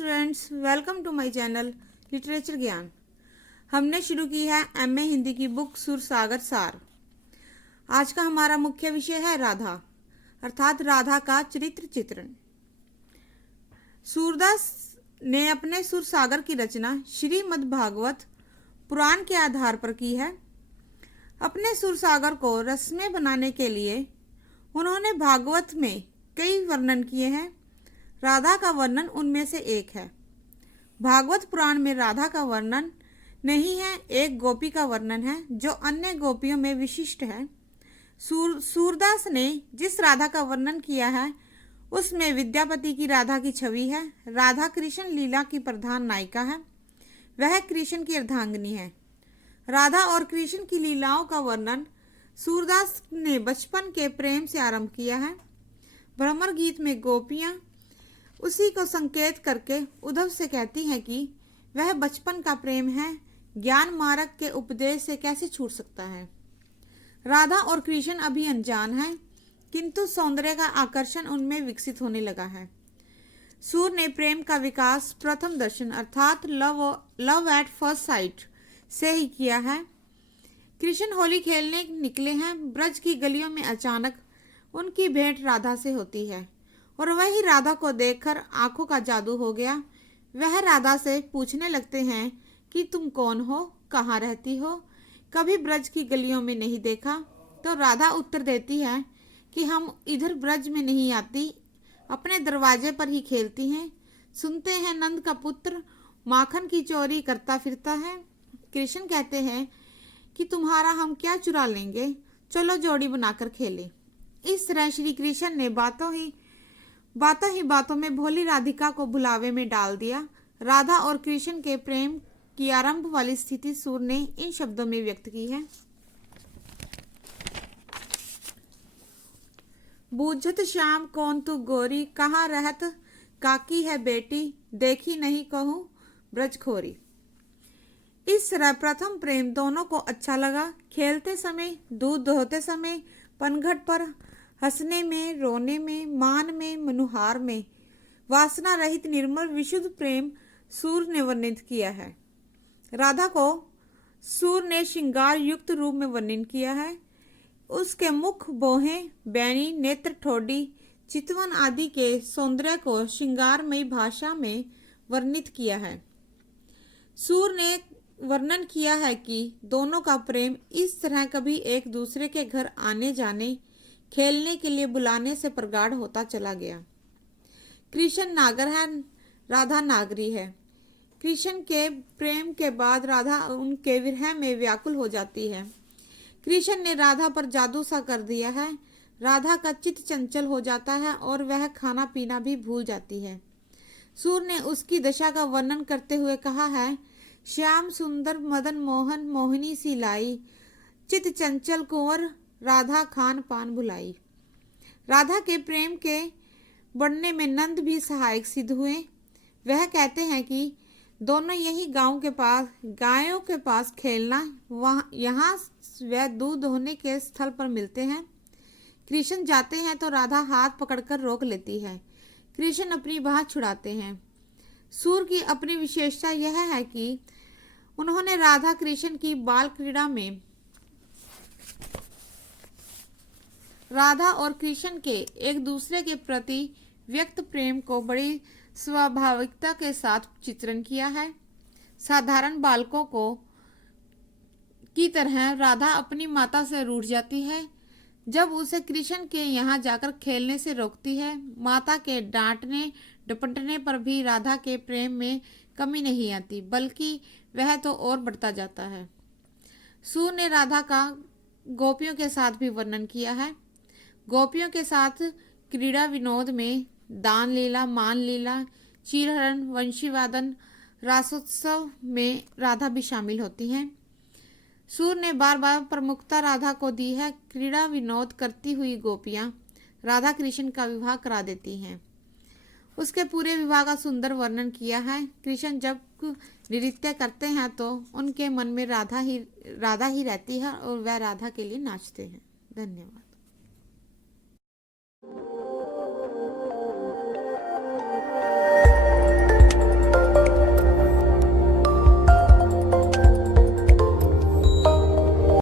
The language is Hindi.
Students, welcome to my channel literature Gyan. हमने शुरू की है एमए हिंदी की बुक सुरसागर सार। आज का हमारा मुख्य विषय है राधा, अर्थात राधा का चरित्र चित्रण। सूरदास ने अपने सुरसागर की रचना श्रीमद् भागवत पुराण के आधार पर की है। अपने सुरसागर को रसमय बनाने के लिए उन्होंने भागवत में कई वर्णन किए हैं। राधा का वर्णन उनमें से एक है। भागवत पुराण में राधा का वर्णन नहीं है, एक गोपी का वर्णन है जो अन्य गोपियों में विशिष्ट है। सूरदास ने जिस राधा का वर्णन किया है उसमें विद्यापति की राधा की छवि है। राधा कृष्ण लीला की प्रधान नायिका है, वह कृष्ण की अर्धांगिनी है। राधा और कृष्ण की लीलाओं का वर्णन सूरदास ने बचपन के प्रेम से आरंभ किया है। भ्रमर गीत में गोपियां उसी को संकेत करके उद्धव से कहती हैं कि वह बचपन का प्रेम है, ज्ञान मार्ग के उपदेश से कैसे छूट सकता है। राधा और कृष्ण अभी अनजान हैं, किंतु सौंदर्य का आकर्षण उनमें विकसित होने लगा है। सूर ने प्रेम का विकास प्रथम दर्शन अर्थात लव एट फर्स्ट साइट से ही किया है। कृष्ण होली खेलने निकले हैं, ब्रज की गलियों में अचानक उनकी भेंट राधा से होती है और वही राधा को देखकर आंखों का जादू हो गया। वह राधा से पूछने लगते हैं कि तुम कौन हो, कहाँ रहती हो, कभी ब्रज की गलियों में नहीं देखा। तो राधा उत्तर देती है कि हम इधर ब्रज में नहीं आती, अपने दरवाजे पर ही खेलती हैं। सुनते हैं नंद का पुत्र माखन की चोरी करता फिरता है। कृष्ण कहते हैं कि तुम्हारा हम क्या चुरा लेंगे, चलो जोड़ी बनाकर खेलें। इस तरह श्री कृष्ण ने बातों में भोली राधिका को भुलावे में डाल दिया। राधा और कृष्ण के प्रेम की आरंभ वाली स्थिति सूर ने इन शब्दों में व्यक्त की है। बूझत श्याम कौन तू गोरी, कहाँ रहत काकी है बेटी, देखी नहीं कहूँ ब्रज खोरी। इस तरह प्रथम प्रेम दोनों को अच्छा लगा। खेलते समय, दूध दोहते समय, पनघट पर, हंसने में, रोने में, मान में, मनुहार में, वासना रहित निर्मल विशुद्ध प्रेम सूर ने वर्णित किया है। राधा को सूर ने श्रृंगार युक्त रूप में वर्णन किया है। उसके मुख, बोहें, बैनी, नेत्र, ठोडी, चितवन आदि के सौंदर्य को श्रृंगारमयी भाषा में वर्णित किया है। सूर ने वर्णन किया है कि दोनों का प्रेम इस तरह कभी एक दूसरे के घर आने जाने, खेलने के लिए बुलाने से प्रगाढ़ होता चला गया। कृष्ण नागर है, राधा नागरी है। कृष्ण के प्रेम के बाद राधा उनके विरह में व्याकुल हो जाती है। कृष्ण ने राधा पर जादू सा कर दिया है। राधा का चित्त चंचल हो जाता है और वह खाना पीना भी भूल जाती है। सूर ने उसकी दशा का वर्णन करते हुए कहा है, श्याम सुंदर मदन मोहन मोहिनी सी लाई, चित चंचल कुंवर राधा खान पान भुलाई। राधा के प्रेम के बढ़ने में नंद भी सहायक सिद्ध हुए। वह कहते हैं कि दोनों यही गायों के पास खेलना, यहाँ वह दूध दोहने के स्थल पर मिलते हैं। कृष्ण जाते हैं तो राधा हाथ पकड़कर रोक लेती है। कृष्ण अपनी बाह छुड़ाते हैं। सूर की अपनी विशेषता यह है कि उन्होंने राधा कृष्ण की बाल क्रीड़ा में राधा और कृष्ण के एक दूसरे के प्रति व्यक्त प्रेम को बड़ी स्वाभाविकता के साथ चित्रण किया है। साधारण बालकों की तरह राधा अपनी माता से रूठ जाती है जब उसे कृष्ण के यहाँ जाकर खेलने से रोकती है। माता के डांटने डपटने पर भी राधा के प्रेम में कमी नहीं आती, बल्कि वह तो और बढ़ता जाता है। सूर ने राधा का गोपियों के साथ भी वर्णन किया है। गोपियों के साथ क्रीड़ा विनोद में दान लीला, मान लीला, चीरहरण, वंशीवादन, रासोत्सव में राधा भी शामिल होती हैं। सूर ने बार बार प्रमुखता राधा को दी है। क्रीड़ा विनोद करती हुई गोपियां राधा कृष्ण का विवाह करा देती हैं। उसके पूरे विवाह का सुंदर वर्णन किया है। कृष्ण जब नृत्य करते हैं तो उनके मन में राधा ही रहती है और वह राधा के लिए नाचते हैं। धन्यवाद।